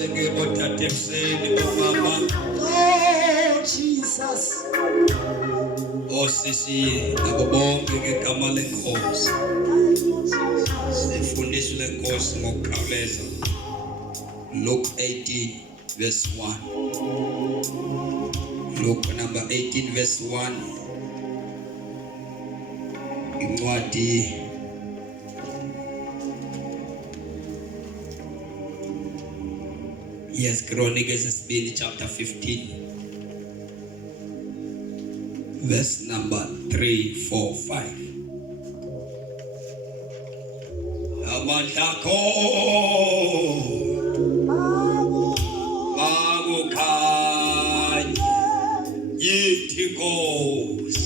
Oh Jesus. Osisi nabo bonke ngegama lenkosi. Sifundiswe lenkosi ngokukhawuleza. Luke 18 verse 1. Luke number 18 verse 1. Incwadi Yes, Chronicles has been chapter 15. Verse number 3, 4, 5. Amandako Magukanya Yitikos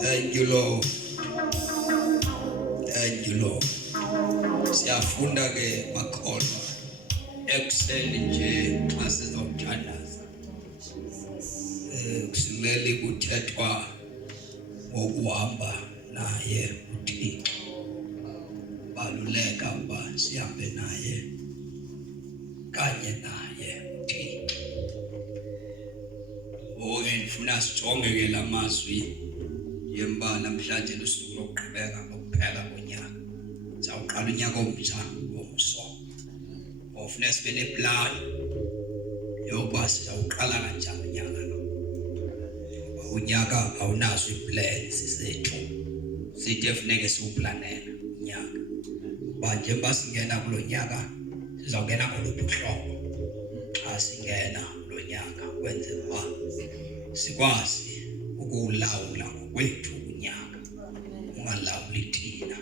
Thank you, Lord. Thank you, Lord. Siyafunda ke makholwa ekuseni nje xa sizothandaza. Kusimele kuthethwa ngokuhamba naye uThixo. Baluleka uba sihambe naye kanye naye uThixo. Ngifuna sijonge ke lamazwi yemba namhlanje lusuku lokuqhubeka ngokuphela konyaka. Sawuqala unyaka omtsha ngomso. Ofuna sibe neplan yokuba sizawuqala kanjani unyaka lo. Unyaka awunazo iplans zethu. Sithi efuneke siwuplanele unyaka. Ba njengoba singena kulo nyaka sizawungena ngoluphi uhlobo. Xa singena kulo nyaka kwenze uba sikwazi ukulawula ngokwethu unyaka, ungalawuli thina.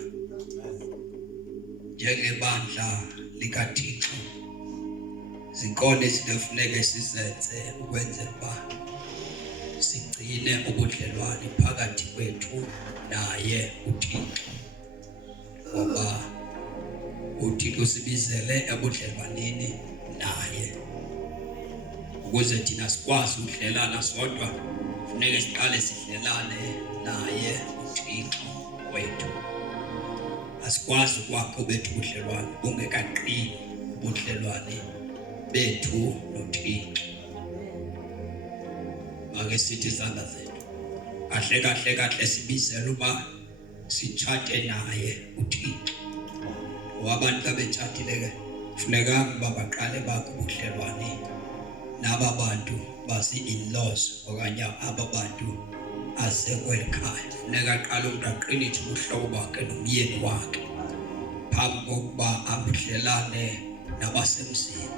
Njengebandla likaThixo zikhona izinto efuneke sizenze ukwenza uba sigcine ubudlelwane phakathi kwethu naye uThixo. Ngoba uThixo sibizele ebudlelwaneni naye. Ukuze thina sikwazi ukudlelana sodwa funeke siqale sidlelane naye uThixo wethu. Asikwazi ukwakha bethu ubudlelwane bungekaqini ubudlelwane bethu noThixo. Ake sithi izandla zethu kahle sibizele uba sitshate naye uThixo. Wabantu abetshatile ke funeka ukuba baqale bakhe ubudlelwane naba bantu basi-in-laws okanye aba bantu asekwelikhaya. Funeka aqale umuntu aqinise ubuhlobo bakhe nomyeni wakhe phambi kokuba abudlelane nabasemzini.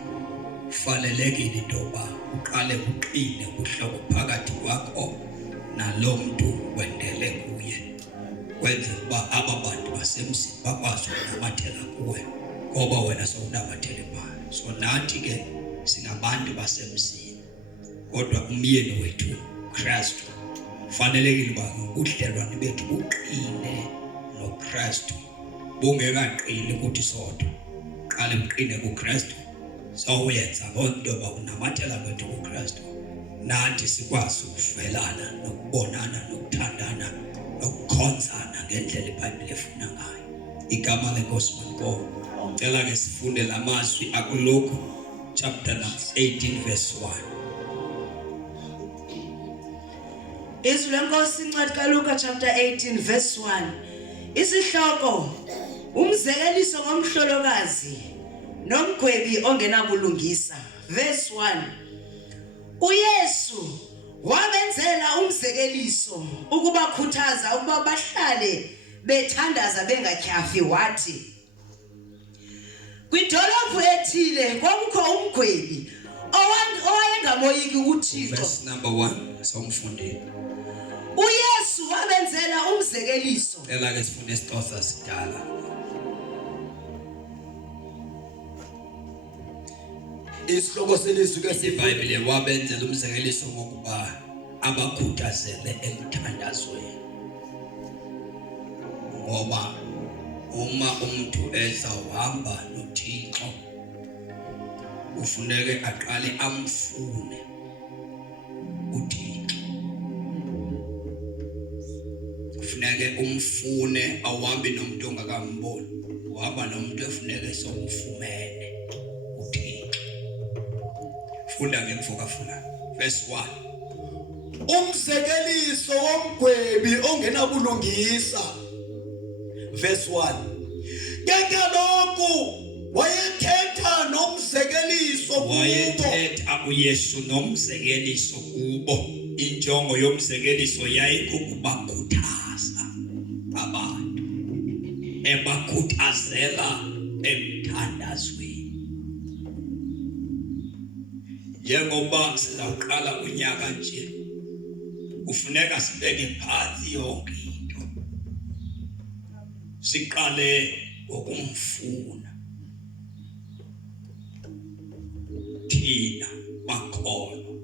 Kufanelekile into yoba uqale uqine ubuhlobo phakathi kwakho nalo mntu wendele kuye, kwenze uba aba bantu basemzini bakwazi ukunamathela kuwe ngoba wena sowunamathele phaa. So nathi ke singabantu basemzini kodwa umyeni wethu Kristu fanelekile uba ubudlelwane bethu buqine noKristu. Bungekaqini ukuthi sodwa qale uqine kuKristu. Sawuyenza lonto yoba unamathela kwethu kuKristu, nathi sikwazi ukuvelana nokubonana nokuthandana nokukhonzana ngendlela iBhayibheli efuna ngayo. Igama lenkosi makho. Cela ke sifunde lamazwi akuLuke chapter 18 verse 1. Izwi lenkosi incwadi kaLuka chapter 18 verse 1. Isihloko umzekeliso ngomhlolokazi nomgwebi ongenabulungisa. Verse 1. uYesu wabenzela umzekeliso ukubakhuthaza ukuba bahlale bethandaza bengatyhafi wathi kwidolophu ethile kwakukho umgwebi owayengamoyiki uThixo. Verse number 1 somfundile. uYesu wabenzela umzekeliso. Cela ke sifunde isixhosa sidala. Isihloko selizwi ke iBhayibhile wabenzela umzekeliso ngokuba abakhuthazele emthandazweni. Ngoba uma umuntu ezawuhamba noThixo ufuneke aqale amfune uThixo. Kufuneke umfune awuhambi nomuntu ongakamboni. Uhamba nomuntu efuneke somfumene uThixo. Funda ke mfokafuna. Verse 1. umzekeliso womgwebi ongenabulungisa. Verse 1. Ke lokhu wayethetha nomzekeliso kubo. Wayethetha uYesu nomzekeliso kubo. Injongo yomzekeliso yayikukubakhuthaza abantu. Ebakhuthazela emthandazweni. Njengoba sizawuqala unyaka nje kufuneka sibeke phansi yonke into. Siqale ngokumfuna. Thina bakholwa.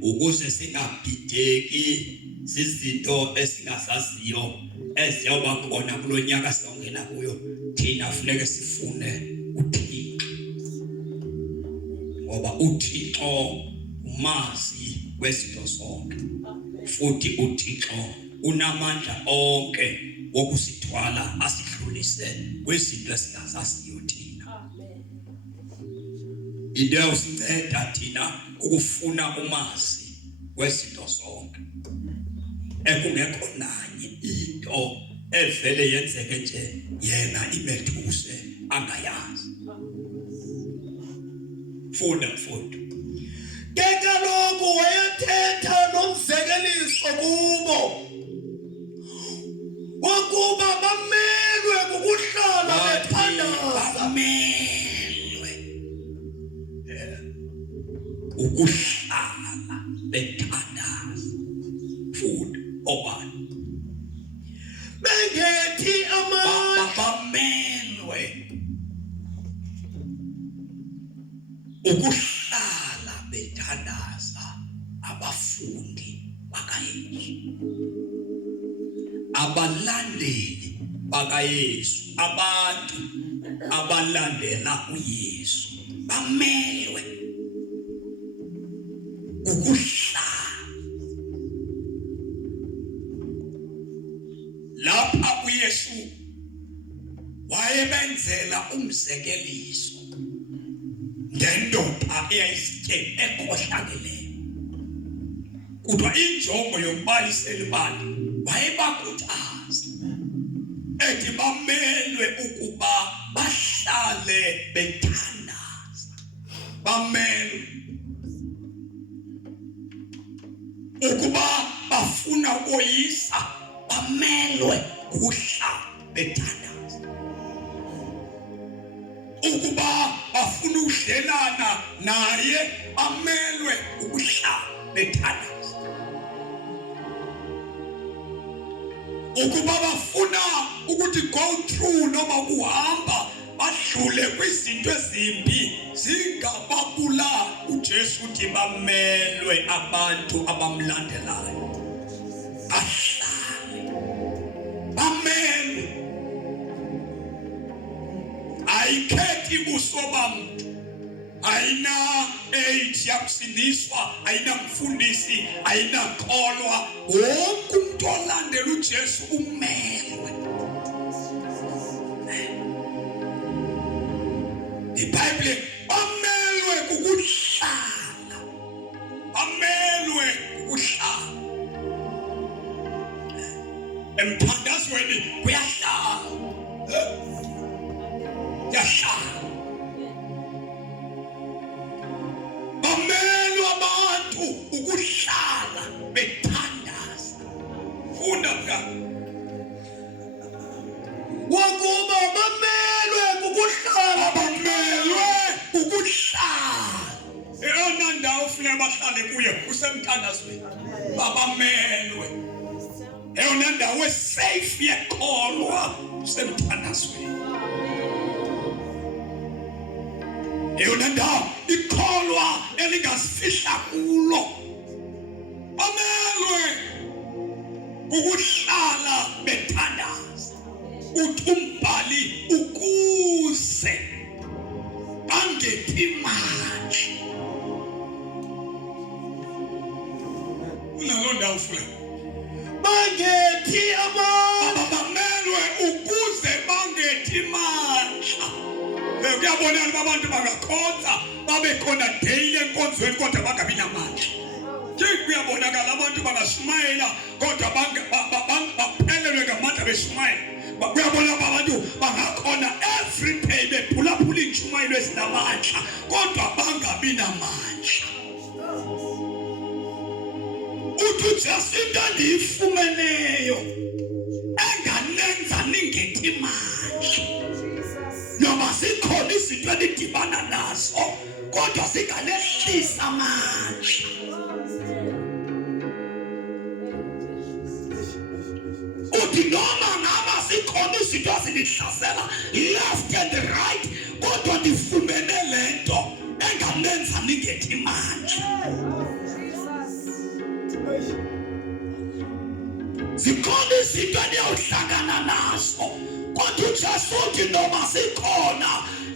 Ukuze singabhideki zizinto esingazaziyo eziyoba khona kulonyaka songena kuyo, thina funeka sifune uThixo. Ngoba uThixo umazi wezinto zonke. Futhi uThixo unamandla onke wokusithwala asidlulise kwizinto esingazaziyo thina. Into yosinceda thina ukufuna umazi wezinto zonke. Ekungekho nanye into evele yenzeke nje yena imethuse angayazi. Funda. Ke lokhu wayethetha nomzekeliso kubo. Ukuba bamelwe kukuhlala bethandaza. Bamelwe. Ukuhlala bethandaza. Funda obani. Bengethi bamelwe. Ukuhlala bethandaza abafundi bakaYesu. Abalandeli bakaYesu, abantu abalandela uYesu bamelwe ukuhlala. Lapha uYesu wayebenzela umzekeliso ngendoda eyayisithe ekhohlakeleyo. Kodwa injongo yokubalisela ibali wayebakhuthaza ethi bamelwe ukuba bahlale bethandaza. Bamelwe ukuba bafuna ukoyisa, bamelwe ukuhlala bethandaza. Ukuba bafuna ukudlelana naye, bamelwe ukuhlala bethandaza. Ukuba bafuna ukuthi go through noma kuhamba badlule kwizinto ezimbi zingababula, uJesu uthi bamelwe abantu abamlandelayo. Ahlale bamelwe. Ayikhethi buso bamuntu. Ayina age yakusindiswa, ayina mfundisi, ayina kholwa. Wonke umuntu olandela uJesu umelwe. iBhayibheli bamelwe kukuhlala. Bamelwe kukuhlala. Emthandazweni kuyahlala. Yahlala. Bamelwe abantu ukuhlala bethandaza. Funda mka. Wakuba bamelwe kukuhlala, bamelwe kukuhlala. Eyona ndawo ufuna bahlale kuyo usemthandazweni. Babamelwe. Eyona ndawo safe yekholwa usemthandazweni. Eyona ndawo ikholwa elingazifihla kulo. Bamelwe kukuhlala bethandaza. Uthi umbhali ukuze bangethi manje. Unalo ndawo fula. Bangethi abantu bamelwe ukuze bangethi manje. Kuyabonana abantu bangakhonza babe khona daily enkonzweni kodwa bangabi namandla. Kuyabonakala abantu bangashumayela kodwa baphelelwe ngamandla beshumayela. Kuyabona abantu bangakhona every day bephulaphula intshumayelo ezinamandla kodwa bangabi namandla. Uthi Jesu into endiyifumeneyo enganenza ningethi mandla. Noma sikhona izinto endidibana nazo kodwa zinganehlisa amandla. Uthi noma ngaba sikhona izinto ezindihlasela left and right kodwa ndifumene lento enganenza ningethi mandla. Zikhona izinto endiyawuhlangana nazo kodwa uJesu uthi noma sikhona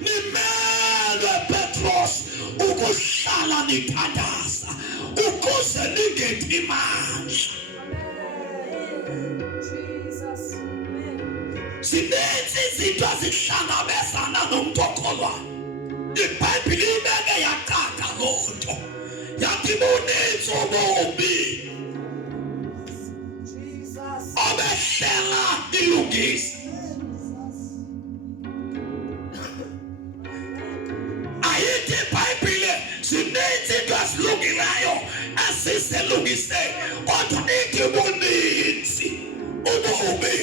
nimelwe Petros ukuhlala nithandaza ukuze ningethi mandla. Zininzi izinto ezihlangabezana nomuntu okholwayo. iBhayibheli ibeke yacaca loo nto. Yathi buninzi ububi obehlela ilungisa. Ayithi iBhayibheli zininzi izinto ezilungileyo esiselungise kodwa ithi buninzi ububi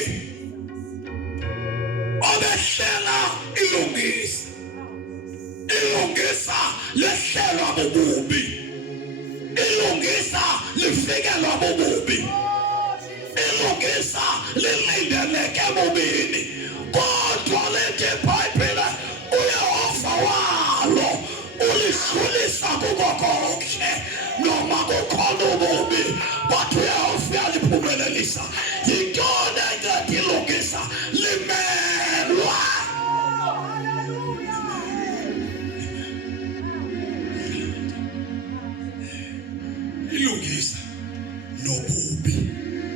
obehlela ilungisa. Ilungisa lehlelwa bububi. Ilungisa lifikelwa bububi. Ilungisa lilindeleke bubini. Kodwa lethi iBhayibheli uYehova walo ulidlulisa kuko konke noma kukhona ububi kodwa uYehova uyaliphumelelisa. Yintoni engathi ilungisa limelwa. Ilungisa nobubi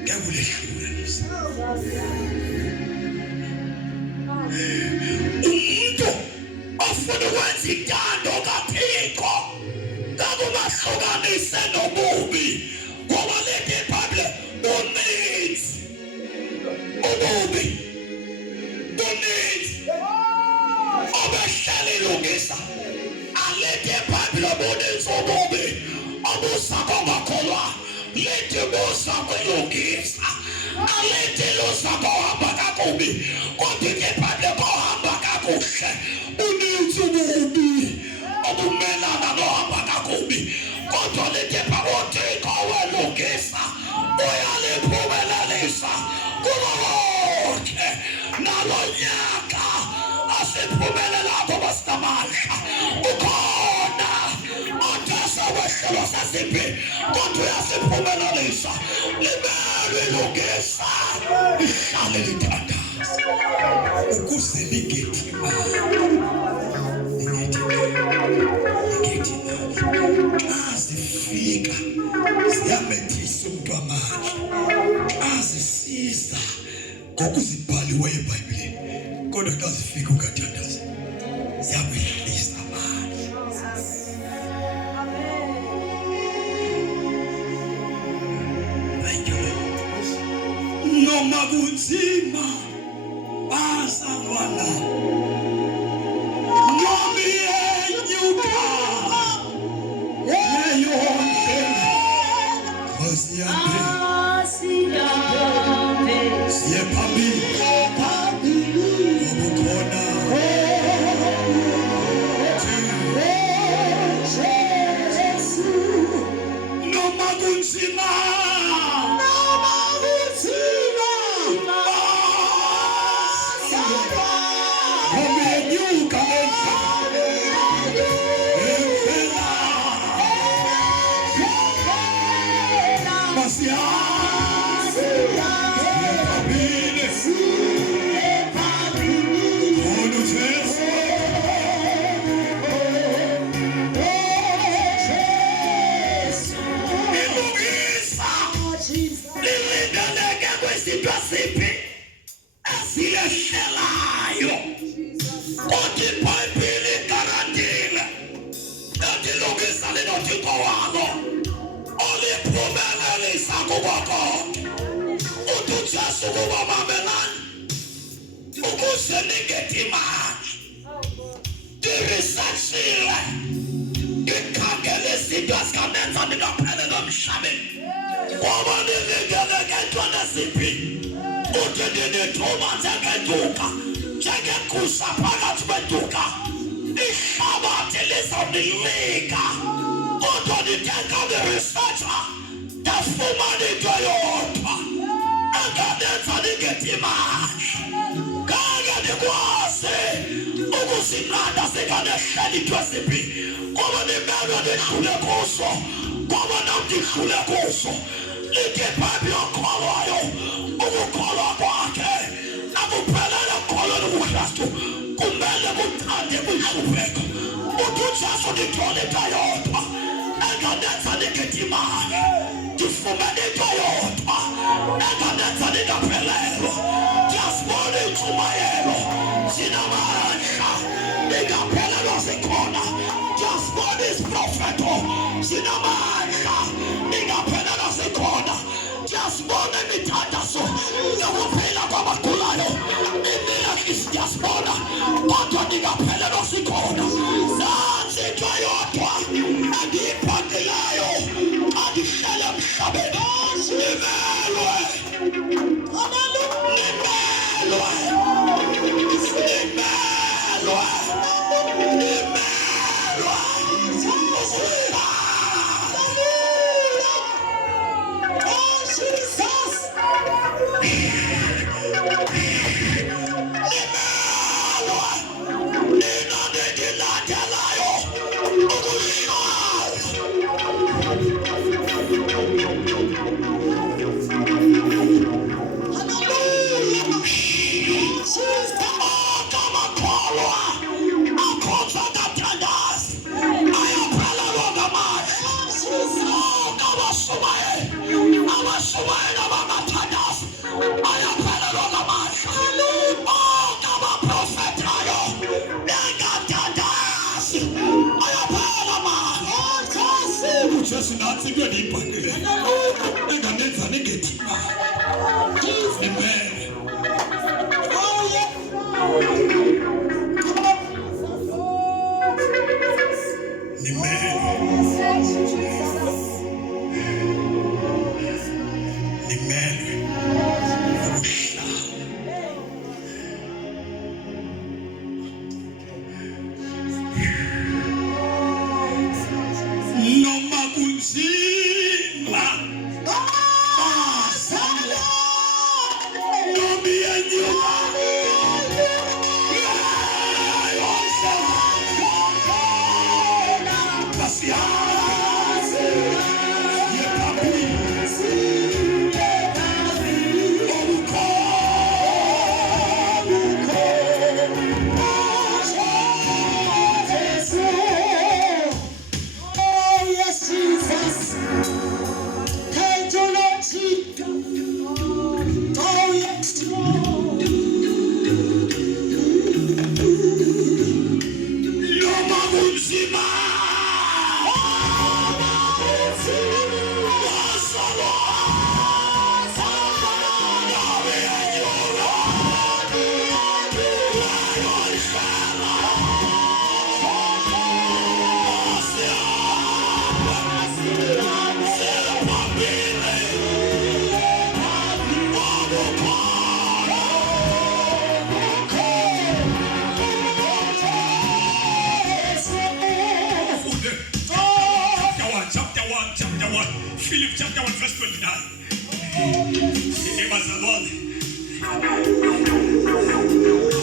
kuyabulehlukanisa. Umuntu ofuna ukwenza intando kaThixo kakubahlukanise nobubi ngoba lethi iBhayibheli buninzi ububi buninzi obehlela ilungisa. Alethi iBhayibheli buninzi ububi obusa kongakholwa. Lethi busa kwilungisa. Alethi lusa kohamba kakubi kodwa iBhayibheli kohamba kakuhle. Uninzi ububi obumelana nohamba kakubi kodwa lethi uThixo welungisa uyaliphumelelisa kulo lonke. Nalo nyaka asiphumelela ngoba sinamandla. Ukhona otasa wehlelo sasiphi kodwa uyasiphumelelisa. Limelwe ilungisa lihlale lithandaza ukuze lingethi xa zifika ziyamethisa umntu amandla. Xa zisiza ngokuzibhaliweyo eBhayibhelini kodwa xa zifika ukathandaza ziyamhlisa. noma kunzima bazalwana noma enyuka leyo ndlela siyaphambili obukhona noma kunzima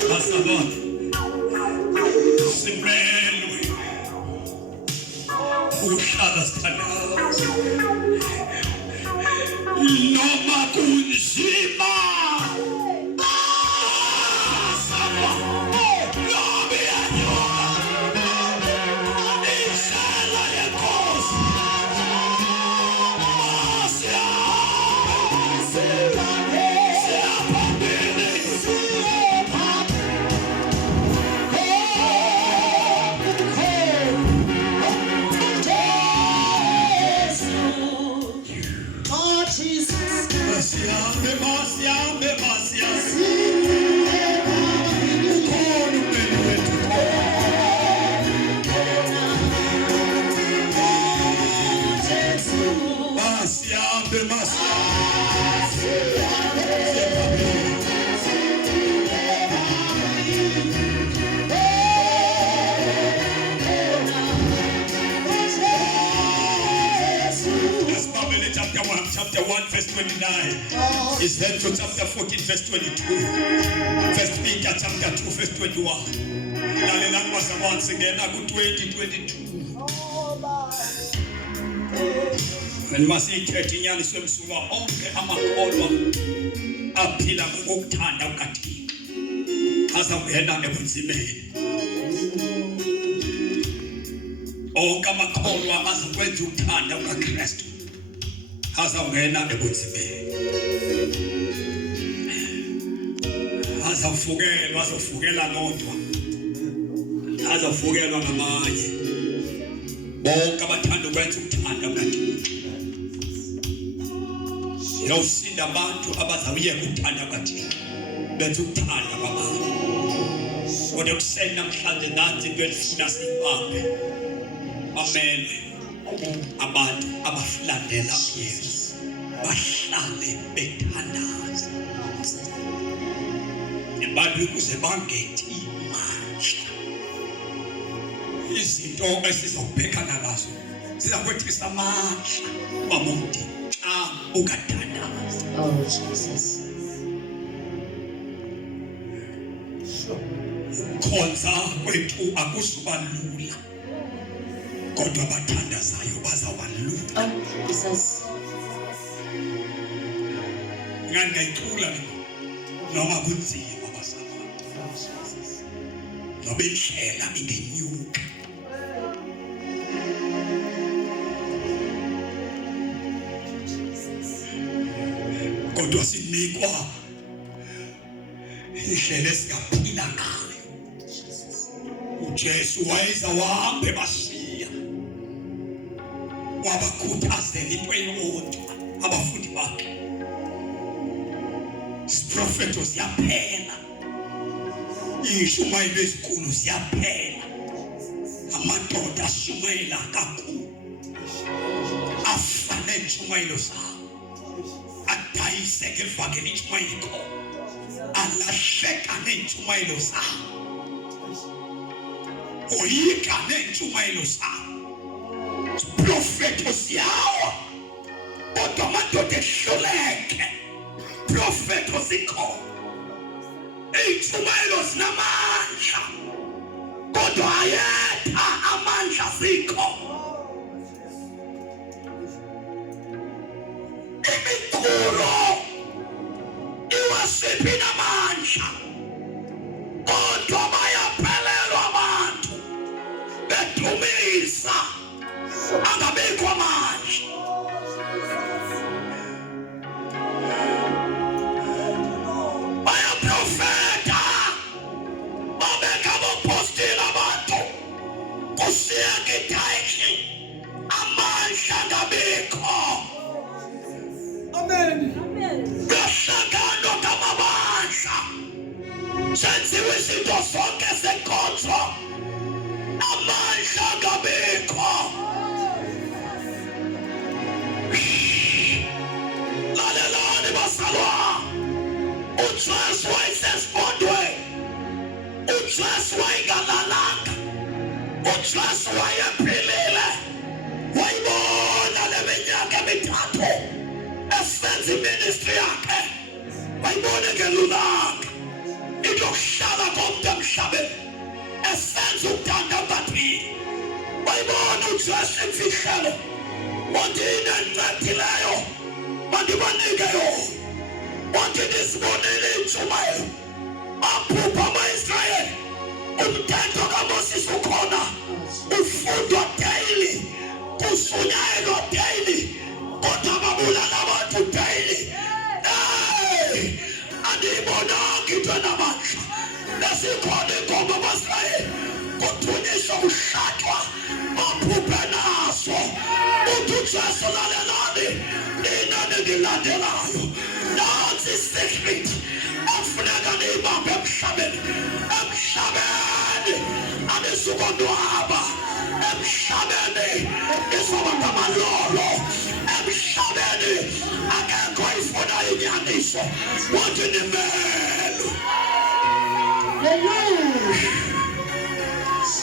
Basabona. Simelwe. Uhlala sithandaza. Noma kunzima. Chapter 1 verse 29 is then to chapter 14 verse 22. First Peter chapter 2 verse 21. Once again, 2022. And masithethi inyaniso emsulwa onke amakholwa aphila ngokuthanda ukaThixo azawungena ebunzimeni. Onke amakholwa azakwenza ukuthanda ukaKristu azawungena ebunzimeni. Azawuvukela lodwa. Azavukelwa ngamanye. Bonke abathanda ukwenza ukuthanda ukaThixo. Yawusinda abantu abazawuyeka ukuthanda ukaThixo. Benza ukuthanda kwabantu. Kodwa kuseni namhlanje nansi into elifuna siyibambe. Amen. Abantu abalandela uYesu bahlale bethandaza. Abantu kuze bangethi imandla. Izinto esizobhekana nazo zizakwehlisa amandla bamuntu xa ungathandaza. Oh Jesus. Khonza kwethu akuzuba lula. Kodwa abathandazayo bazawuba lula. Oh Jesus. Ngangayicula noma kunzima basabantu. Noba indlela ingenyuka. Kodwa sinikwa indlela esingaphila ngayo. uJesu wayezawahambe bashiya. Wabakhuthazela into eyodwa abafundi bakhe. Isiprofeto siyaphela. Ishumayelo ezinkulu siyaphela. Amadoda ashumayela kakhulu. Afane ishumayelo zawo. Adayiseke evangeli ishumayelo. Alahleka nentshumayelo zawo. Oyika nentshumayelo zawo. Isiprofeto siyawa. Kodwa amadoda ehluleke. Profeto zikhona. Itshumayelo zinamandla. Kodwa ayetha amandla zikho. Imikhulo iwasiphi namandla. Kodwa bayaphelelwa abantu bedumisa angabikho amandla. Amen. Gahlakano kamabandla. Senziwe izinto zonke zenkonzo. Amandla kabikho. Lalelani basalwa. uJesu wayesesibondweni. uJesu wayengalalanga. uJesu wayephilile. Wayibona le minyaka emithathu esenza iministry yakhe. engelulanga izokuhlala konke emhlabeni esenza ukuthanda kathini. Bayibona uJesu imfihlelo wathi inencedileyo mandibanike yona, wathi ndisibonile intshumayelo baphupha ama-Israyeli. Umthetho kaMoses ukhona, ufundwa daily, kushunyayelwa daily, kodwa babulala abantu daily. Andiyibonanga into enamandla lesikhona inkomo ama-Israyeli kuthunyiswa kuhlathwa baphuphe naso. Uthi uJesu lalelani ninani engilandelayo, nansi i-secret efuneka niyibambe emhlabeni. Emhlabeni anisukonwaba, emhlabeni nizoba ngamalolo, emhlabeni akekho ifuna inyaniso, wathi nimelwe.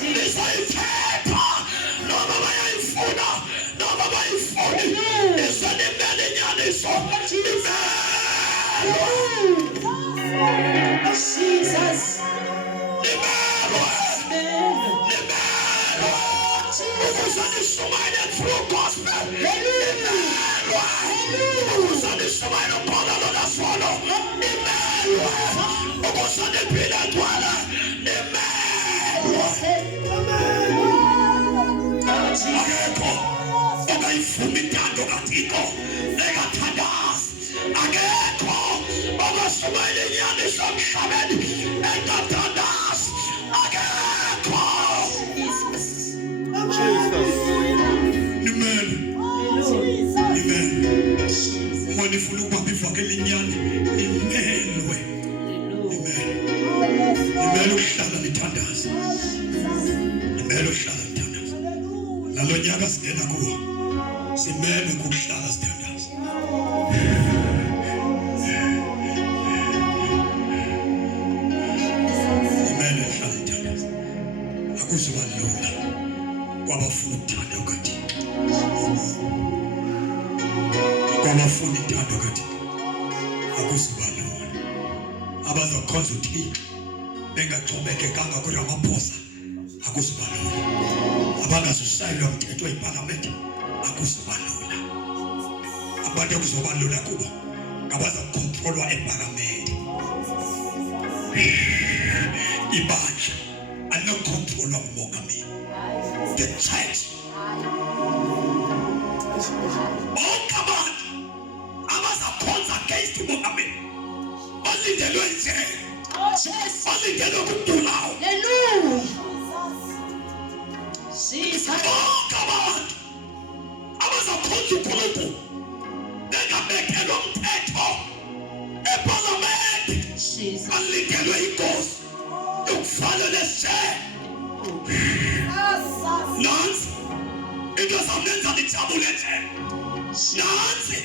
Nisayithetha noma bayayifuna noma bayifuni, nisenimele inyaniso, nimelwe. Jesus. Nimelwe. Ukuze nishumayele through gospel. Nimelwe. Ukuze nishumayele uPaulo naSolo. Nimelwe. Ukuze niphile ndwele. Nimelwe. Akekho ongayifuni intando kaThixo engathandazi. Akekho ongashumayele inyaniso emhlabeni engathandazi. Akekho. Nimele. Manifuna ukubamba ivangeli inyani. Nimelwe. Nimele ukuhlala nithandaza. Nimele ukuhlala nithandaza. Lalo nyaka singena kuwo, simele ukuhlala sithandaza. Nimele ukuhlala nithandaza. Akuzuba lula kwabafuna ukuthanda ukaThixo. Kwabafuna uthando ukaThixo akuzuba lula. Abazokhonza uThixo bengaxhomekekanga kuRamaphosa akuzuba lula. Abangazusayelwa umthetho weParliament akuzuba lula. Abantu akuzuba lula kubo ngabazakontrolwa eParliament. Ibandla alinokontrolwa ngumongameli. The church. Bonke abantu abazakhonza against umongameli balindelwe nje. Balindelwe ukubulawa. Bonke abantu abazakhonza uNkulunkulu bengabekelwa umthetho eParliament balindelwe inkosi yokufana leshe. Nansi into zamenza nijabule nje. Nansi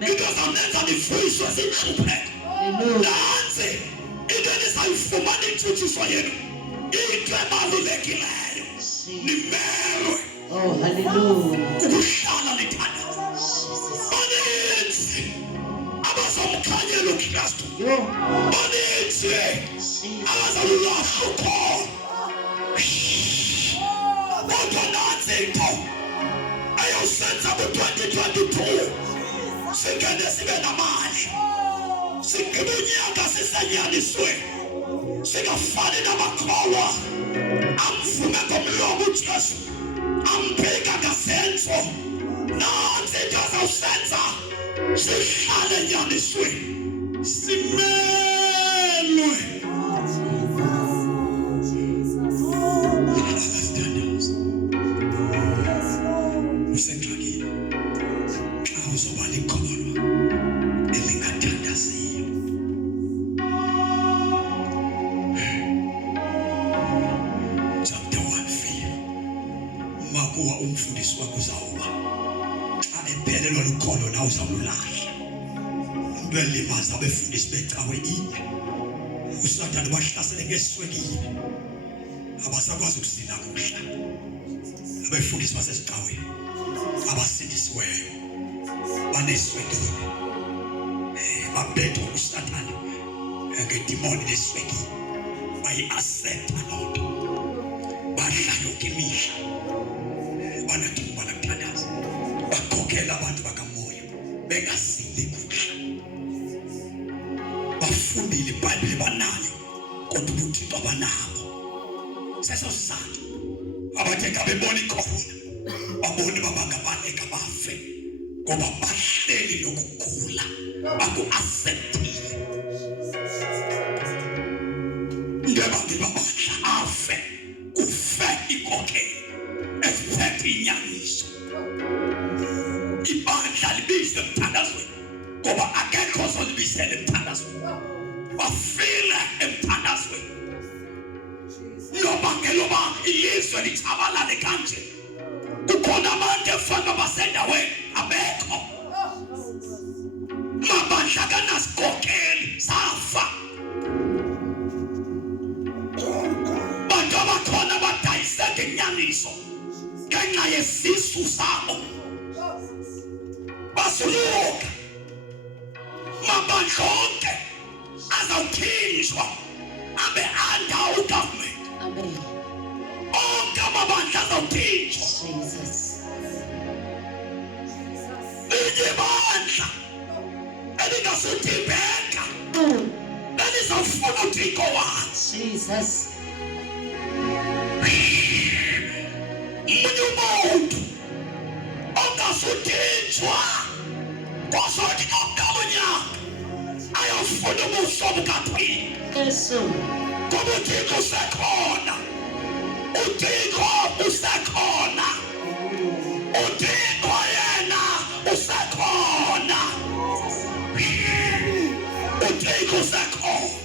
into zamenza nifuyiswe zinhlupheko. Nansi into nisayifumana intshutshiso yenu into ebalulekileyo. Nimelwe. Oh, hallelujah. Ukuhlala nithandaza. Baninzi abazamkhanyela uKristu. Baninzi abazalulahla ukholo. Kodwa nansi into ayawusenza ku-2022 singene sibe namandla. Sigqibe unyaka sisenyaniswe, singafani namakholwa amvume ngomlomo uJesu, ambheka ngasenzo. Nansi into azawusenza sihlale enyanisweni, simelwe. Usengxakini xa uzoba likholwa elingathandaziyo. Chapter 1:5. Makuwa umfundisi wakho uzawuba xa ephelelwa lukholo na uzawululahla. Into elimaza abefundisi becawe inye. uSathane bahlasele ngeswekile, abasakwazi ukuzila kuhla. Abefundisi basesicaweni abasindisiweyo baneswekile, babethwa uSathane ngetimoni lesweki bayi-accepta loo nto badla yonke imihla banathuba lakuthandaza bakhokhela abantu bakamoya bengasili kuhla bafundile iBhayibhile banayo kodwa ubuthixo abanabo seso sizathu abathe ka bebona ikhona babone babangabaleka bafe ngoba bahleli nokugula baku-acceptile ngebangela babadla afe kufe ikokelo esiphethe inyaniso ibandla libizwe emthandazweni ngoba akekho ozolibisela emthandazweni bafile emthandazweni nobangela uba ilizwe lithabalale kanje kukhona abantu efana basendaweni abekho mabandla kanasikokeli safa bantu abakhona badayiseke inyaniso ngenxa yesisu sabo basuluka mabandla onke azawuthinjwa abe under ugovernment Amen. onke amabandla azawuthinjwa Jesus. linye bandla elingasuthi ibheka elizawufuna uthixo wazi Jesus. omunye umuntu ongasuthinjwa kosothi nokuqala unyaka ayofuna ubuso bukaphili Yes. ngoba uthixo usekhona uthixo usekhona uthixo yena usekhona uthixo usekhona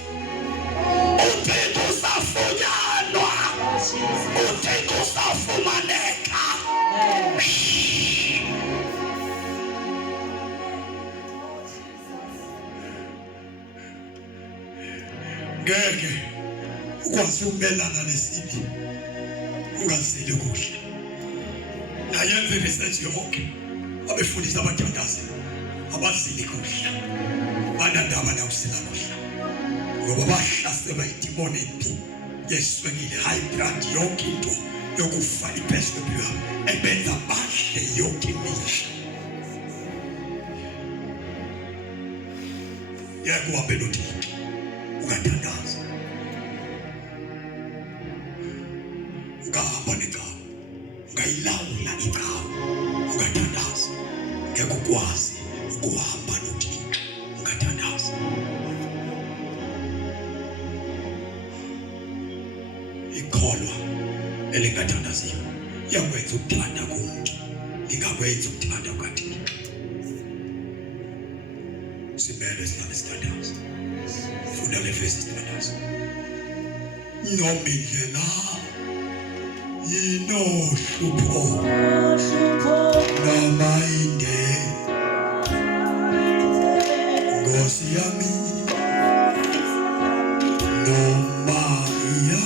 uthixo usafunyanwa uthixo usafumaneka ngeke ukwazi ukumelana nesibi ungazili kuhle nayenza research yonke abefundisa abathandazi abazili kuhle banandaba nawusila kuhle ngoba bahlaselwa idimoni embi yeswekile high blood yonke into yokufa iphezulu yabo ebenza bahle yonke imihla yekuhambe nothixo ungathandaza ungahamba necawa ungayilawula icawa ungathandaza ngeke ukwazi ukuhamba nothixo ungathandaza ikholwa elingathandaziyo yakwenza ukuthanda kumntu lingakwenza ukuthanda kukathixo simele sihlale sithandaza funda le verse sithandaza nomindlela yinohlupho namayinde Nkosi yami noma iya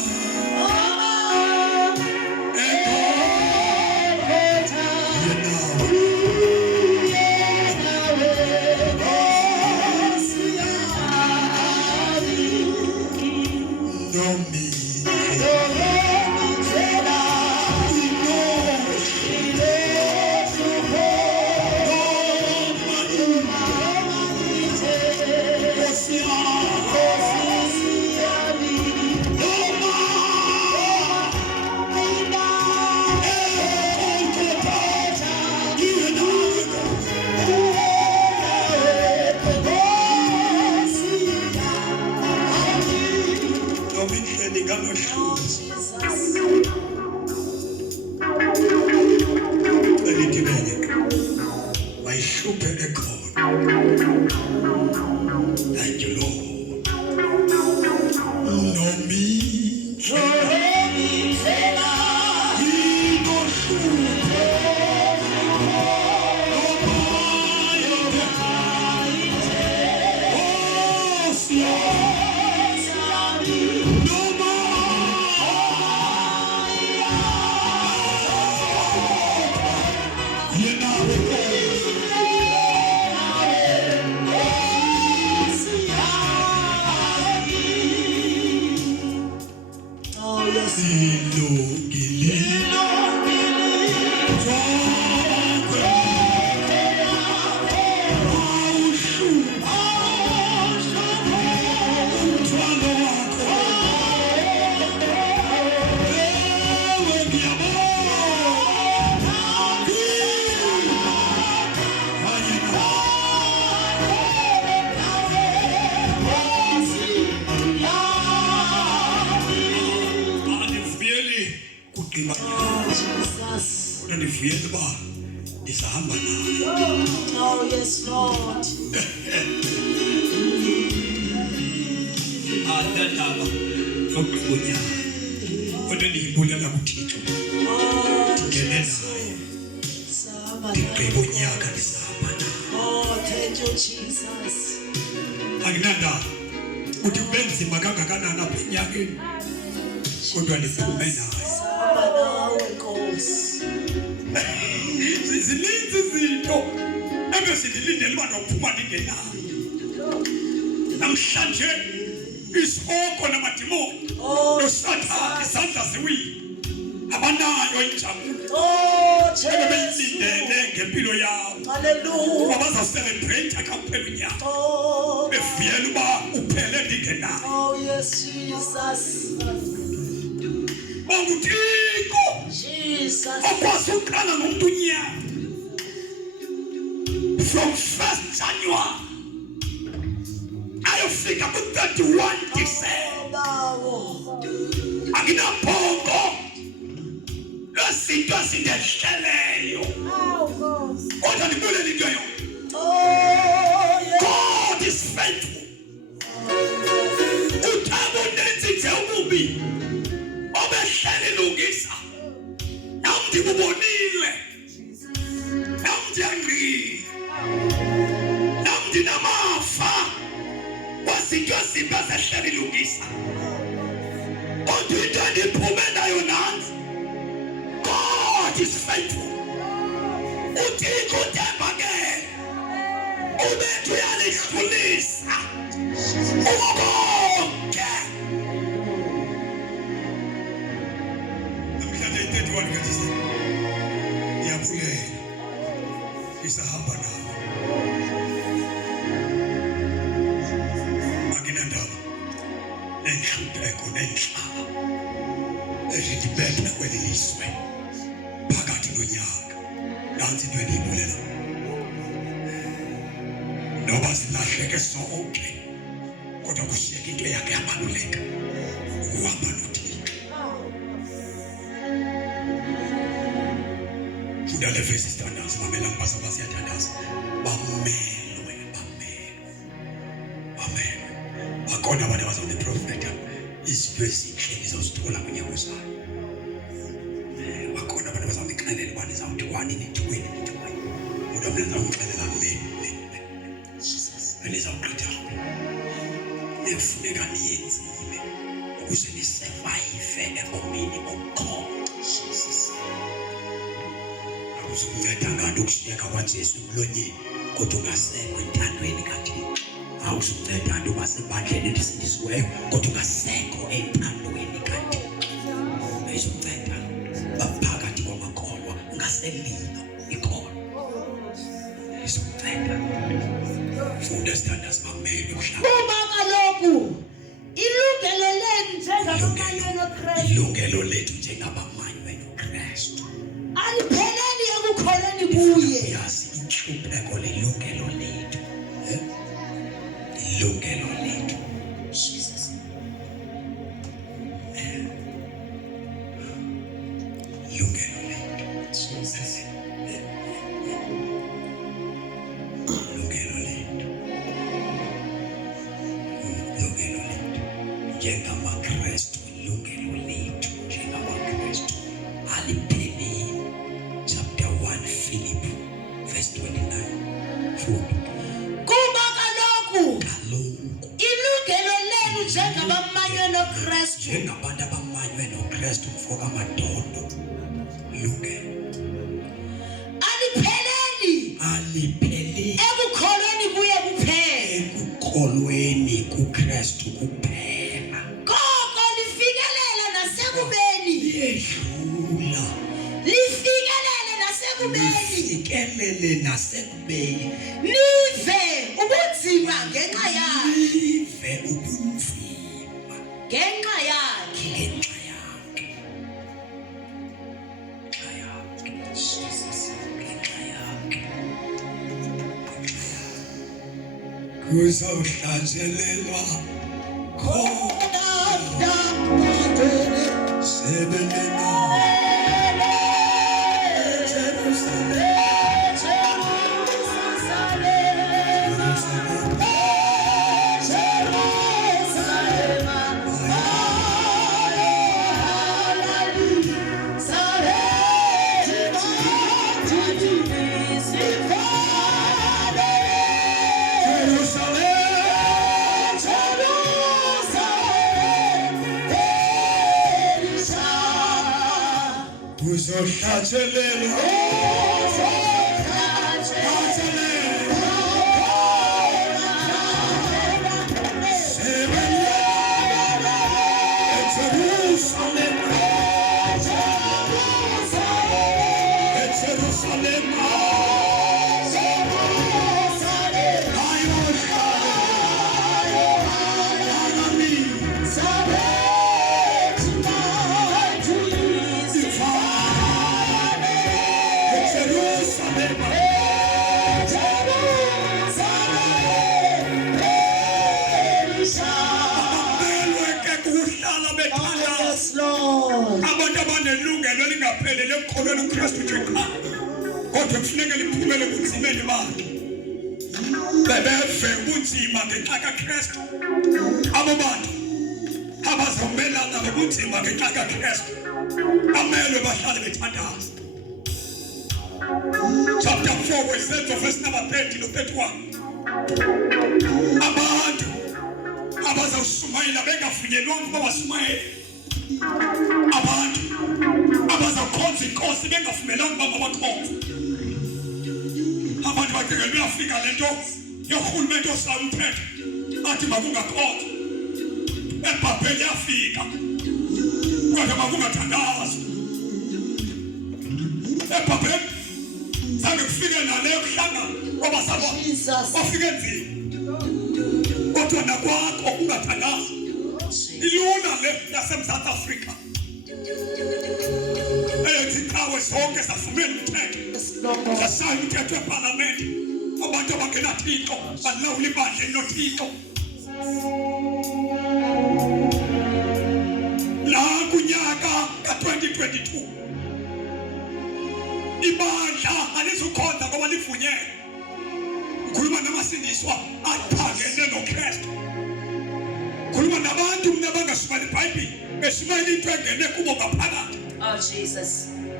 Thank you, Lord. No me. ngivuyela ba isahamba naye. Oh, yes, Lord. Adadaba okubunya. Kodwa ndiyibulela kuThixo. Ngenezayo. Ndigqiba unyaka ndisahamba naye. Oh, thank you, Jesus. Akunanda uthi kubenzima kangakanani apha enyakeni kodwa ndiphume naye. Sahamba nawe, Nkosi. Zininzi izinto ebezindilindele uba ndophuma ndingenayo. Namhlanje isoko namadimoni noSathane izandla ziwile abanayo injabulo ebebeyilindele ngempilo yabo. Hallelujah. Abazaselebrate akaphela unyaka Oh, bevuyela uba uphele ndingenayo. oh, yes, Jesus. Banguthixo Jesus. okwazi uqala nomuntu unyaka from 1st January ayofika ku-31 December. Akinabhongo lezinto ezindehleleyo kodwa ndibulela into yona. Oh, yes. God is faithful. Uthabo nenzi nje ububi obehleli lungisa namdi bubonile namdi angqi namdi namafa wazinto ezimbi ezehleli lungisa kodwa into endiphume nayo nansi. God is faithful. uThixo uthembakele ubethu uyalihlulisa ukonke. Namhlanje 31 kaDisemba ndiyabulela isahamba nawe. Akinandaba nenhlupheko nenhlala ezindibetha kweli lizwe phakathi nonyaka. Nansi into endiyibulela noba silahleke sonke kodwa kushiyeka into yakhe yabaluleka ukuhamba noThixo. Funda le verse sithandaza mamela ngibasa basiyathandaza bamelwe. Bakhona abantu abazoniprofeta izinto ezinhle nizozithola kunyaka ozayo. Bakhona abantu abazonixelela uba nizawuthwani nithweni kodwa mina ngizawuxelela nizawugqitha nefuneka niyenzile ukuze nisurvive ebomini obukhona. Akuzukunceda nganto ukushiyeka kwaJesu emlonyeni kodwa ungasekho entandweni kaThixo. Awuzukunceda nto uba sebandleni elisindisiweyo kodwa ungasekho entandweni kaThixo. Ayizukunceda baphakathi kwamakholwa ungaselilo ikholwa. Ayizukunceda. Funda sithandaza bamele mhlawumbe. Kuba kaloku ilungelo lenu njengabamanywe noKristu. Ilungelo lethu njengabamanywe noKristu Alipheleli ekukholeni kuye. yazi inhlupheko lilungelo lethu. Ilungelo lethu. Jesus. Ilungelo lethu. Jesus. Ilungelo lethu. Ilungelo lethu njengamaKristu. Ilungelo lethu njengamaKristu alipheleli. Chapter 1 Philip verse 29. Funda. Kuba kaloku ilungelo lenu njengabamanywe noKristu. Njengabantu abamanywe noKristu mfoka amadondo. Ilungelo alipheleli Ekukholeni kuye kuphela. ekukholweni kuKristu kuphela. Koko lifikelela nasekubeni. Liyedlula Lifikelele nasekubeni. lifikelele nasekubeni Nive ubunzima ngenxa yakhe. live ubunzima Ngenxa yakhe. ngenxa yakhe. Ngenxa yakhe. Jesus. Ngenxa yakhe. Kuzawuhlanjelelwa khona sebelena Abantu abanelungelo elingaphelele ekukholweni uKristu Jesu. Kodwa kufuneka liphumele kunzimeni bakhe. Bebeve ubunzima ngenxa kaKristu. Abo bantu abazomelana nobunzima ngenxa kaKristu amelwe bahlale bethandaza. Chapter 4 verse number 30 to 31. Abantu abazawushumayela bengafinyelwanga ukuba bashumayele. Abantu abazakhonza inkosi bengavumelanga ukuba mabakhonze. Abantu bacinga uyafika lento yorhulumente osala umthetho athi makungakhonzwa. Ebhabheli yafika kodwa makungathandazwa. Ebhabheli zange kufike naleyo kuhlangana kwabazalwa bafike enzima. Kodwa nakwakho ungathandaza. Iluna le yaseMzantsi Afrika. Ezithawe zonke zafumene umthetho. Zasaya umthetho eParliament. Abantu abangena thixo balawula ibandla enothixo. La kunyaka ka-2022 ibandla alizukhonza ngoba livunyelwe. Ukhuluma namasindiswa aphangene noKristu. Ukhuluma nabantu mna bangashumayeli iBhayibhile beshumayela into engene kubo ngaphakathi. Oh Jesus.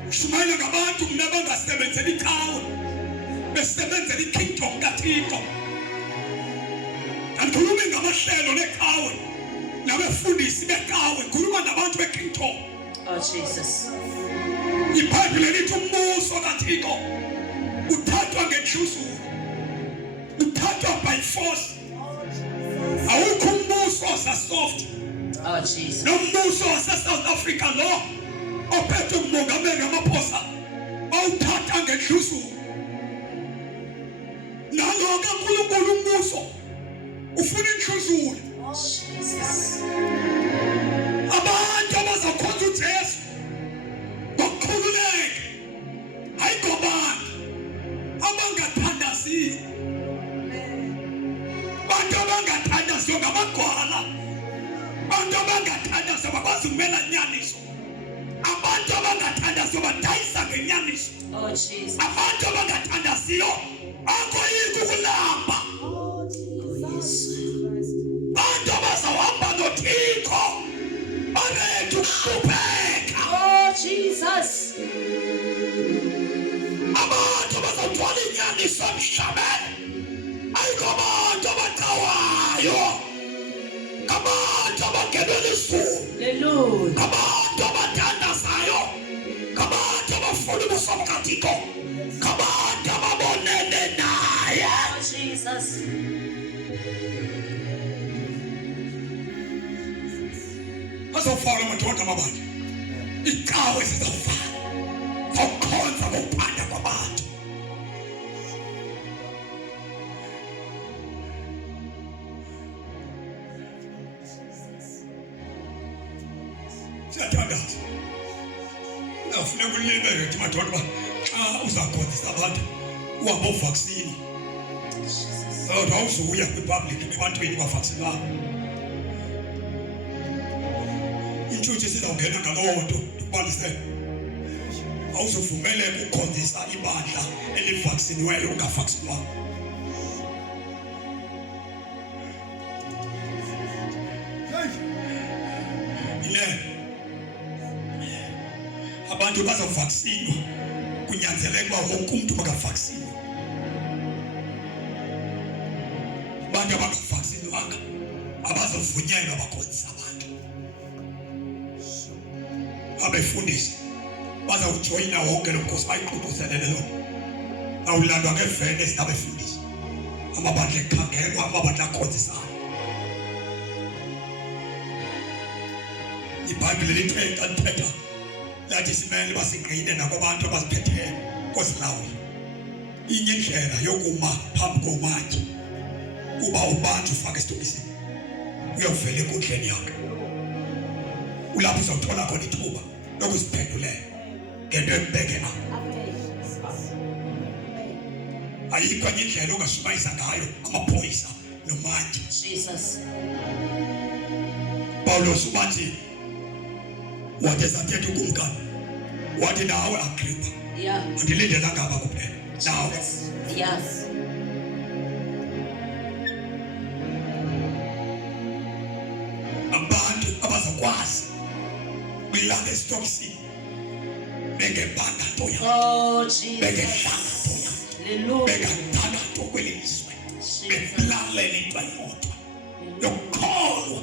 Shumayela ngabantu mna bangasebenzeli icawe besebenzela ikingdom kaThixo. Andikhulumi ngamahlelo necawe nabefundisi becawe, ngikhuluma nabantu bekingdom. Oh Jesus. IBhayibhile lithi umbuso kaThixo uthathwa ngenhliziyo, uthathwa by force. Awukho umbuso osasoft. Oh Jesus. Nombuso wase-South Africa lo ophethe umongameli Ramaphosa awuthatha ngenhliziyo. Nalo-ke uNkulunkulu umbuso ufuna inhliziyo. Jesus. Abantu abazakhonza uJesu ngokukhululeka, hayi ngobantu abangathandazile. Abantu abangathandaziyo ngamagwala. Abantu abangathandaziyo bakwazi ukumela inyaniso. Abantu abangathandaziyo badayisa ngenyaniso. Oh Jesus. Abantu abangathandaziyo akoyiki ukulamba. Abantu abazawuhamba noThixo baletha ukuhlupheka. Oh Jesus. Abantu abazawuthwala inyaniso emhlabeni ayikho abantu abacawayo. Abantu abagebela izulu. Hallelujah. Abantu abathandazayo. Abantu abafuna ubuso bukaThixo. Abantu ababonene naye. Oh Jesus. Bazofala amadoda amabandla. Icawe zizawufala. Zawukhonza ngokuphanda kwabantu. Siyathandaza. Nafuneka ulibele ukuthi madoda uba xa uzakhonzisa abantu uhambe uvaccine. Kodwa awuzuya kwipublic ebantwini bavaccinanga. Intshutshi sizawungena ngaloo nto ndikubalisele. Awuzuvumeleka ukukhonzisa ibandla elivaksiniweyo ungavaksinwanga. Abantu bazavaksinwa kunyanzeleka uba wonke umuntu makavaksinwe. Abantu abangavaksinwanga abazovunyelwa bakhonzisa abantu. Abefundisi bazawujoyina wonke lo mkhosi bayiququzelele lona. Awulandwa ngevene sinabefundisi. Amabandla ekhangelwa, amabandla akhonzisayo. iBhayibhile lithi eqathetha lathi simele basigqine nakubantu abaziphetheyo kosilawula. Inye indlela yokuma phambi komatye kuba ubanje ufake isitokisini uyovela enkundleni yakhe. Ulapho uzothola khona ithuba lokuziphendulela ngento embeke apha. Ayikho enye indlela ongashumayisa ngayo amaphoyisa nomatye. Jesus. Pawulos ubathi wathi esathetha ukumkani wathi nawe Agrippa Yeah. andilindela ngaba kuphela nawe. Yes. Abantu abazakwazi bilanda esitokisini bengebanga nto yakho Oh, Jesus. bengehlanga nto yakho Hallelujah. bengathanda nto kwelizwe beplalela into eyodwa yokukholwa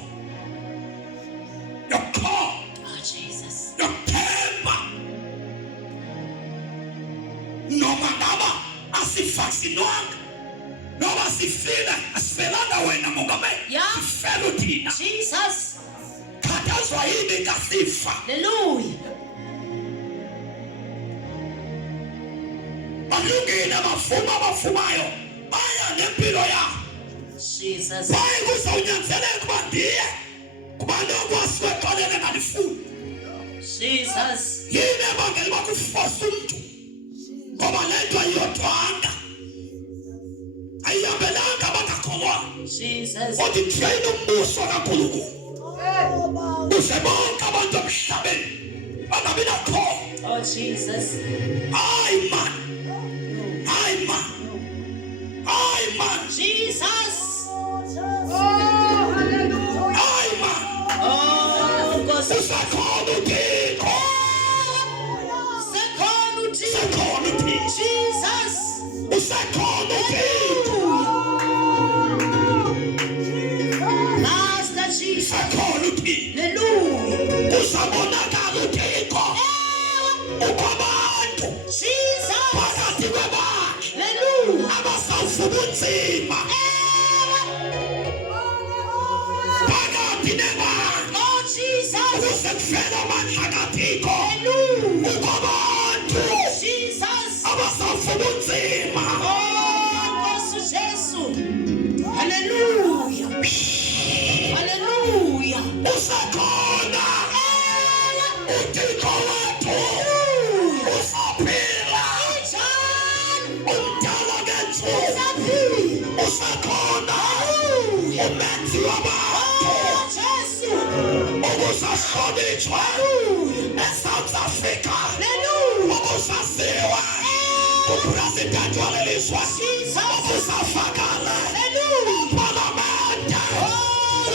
Oh, Jesus. yokuthemba noma ngaba asivaksinwanga noma sifile asifelanga wena mongameli Yeah. sifela uthina Jesus. khathazwa yini kasifa Hallelujah. balungile abafumayo baya nempilo yabo Jesus. baye kuzawunyanzeleka uba ndiye kubantu akwasiweqalele ngalifuni Jesus. yini ebangela uba kufosa umntu ngoba le nto ayiyodwanga ayihambelanga abangakholwanga Jesus. othi train umbuso kaNkulunkulu uze bonke abantu emhlabeni bangabi nakhono. Oh, Jesus. Hayi man Jesus. hayi man Oh, Nkosi. usakhona uthixo Sekhona uThixo. usakhona uthixo Jesus. usakhona uthixo Master Jesus. usakhona uthixo Hallelujah. uzabonakala uthixo ukwabantu Jesus. phakathi kwabandla Hallelujah. abasawuvuka unzima phakathi nebandla Oh, Jesus. ukuze kuvele amandla kaThixo Hallelujah. ukwabantu Jesus. abasawuvuka unzima. Oh, Nkosi Jesu. Hallelujah. Hallelujah. Usakhona uThixo wethu usaphila umdala ngensuku usakhona umenzi wabantu ukusahlonitshwa eSouth Africa ukusaziwa kupresident walelizwe ukusafakala epalamente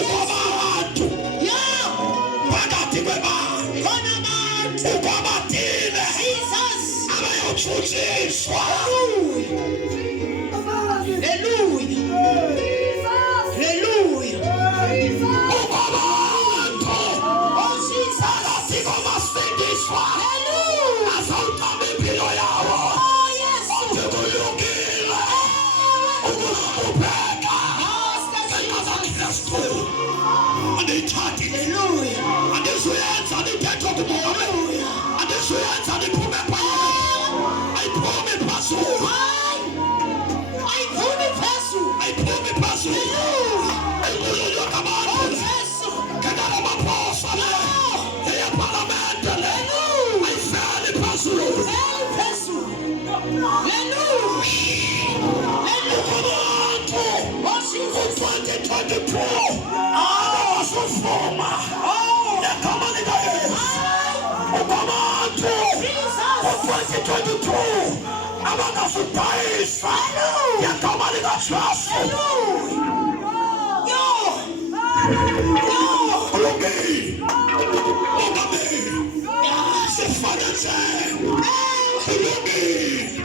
ukwabantu phakathi kwebandla ukwabathile abayotshutshishwa ukwabantu phakathi kwamasindiswa azawuqamba impilo yawo othi kulungile ukuhlupheka ngenqabakristu andiyithathile andizuyenza ndithethwa kumongameli andizuyenza ndiphume phakathi ayiphumi phezulu ayiphumi phezulu ayilululwa ngabantu kengala maposa le eyepalamente le ayifeli phezulu ukwabantu ku-2022 abasufuma negama likayesu ukwabantu ku-2022 abangazubhayiswa negama likajesu kulungile mongameli sifane njengwe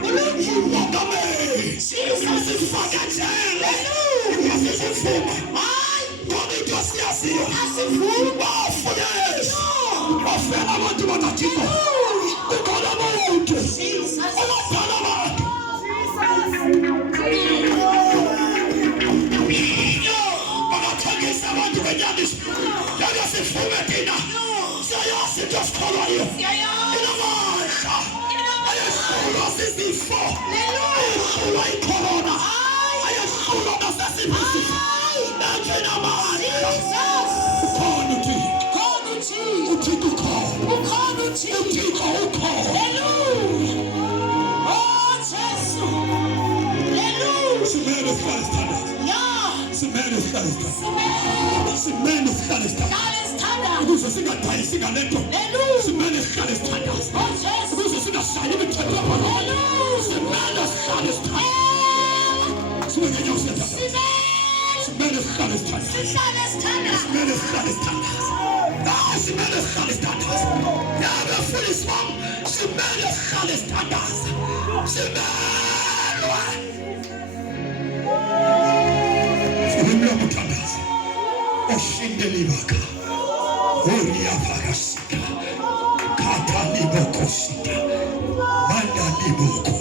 kulungile mongameli sifane njengwe asizivuma ngoba into siyaziyo bafuna yesu bafela abantu bakathixo ukholwa uthi Jesus. abadala abantu bakathengisa abantu benyaniso yake sifume thina siyayazi into sikholwayo inamandla ayehlulwa zizifo ayehlulwa icorona ayehlulwa nasesiphi isifo nathi inamandla ukhona uthixo ukhona uthixo ukhona simele sihlale sithandaza ukuze singadayisi singalento simele sihlale sithandaza ukuze singahlali imithetho yabona simele sihlale sithandaza simele sihlale sithandaza yabe mfundisi wami simele sihlale sithandaza simelwa Muthandaza oshindelibaka oriyapakasika katalibokosika mandaliboko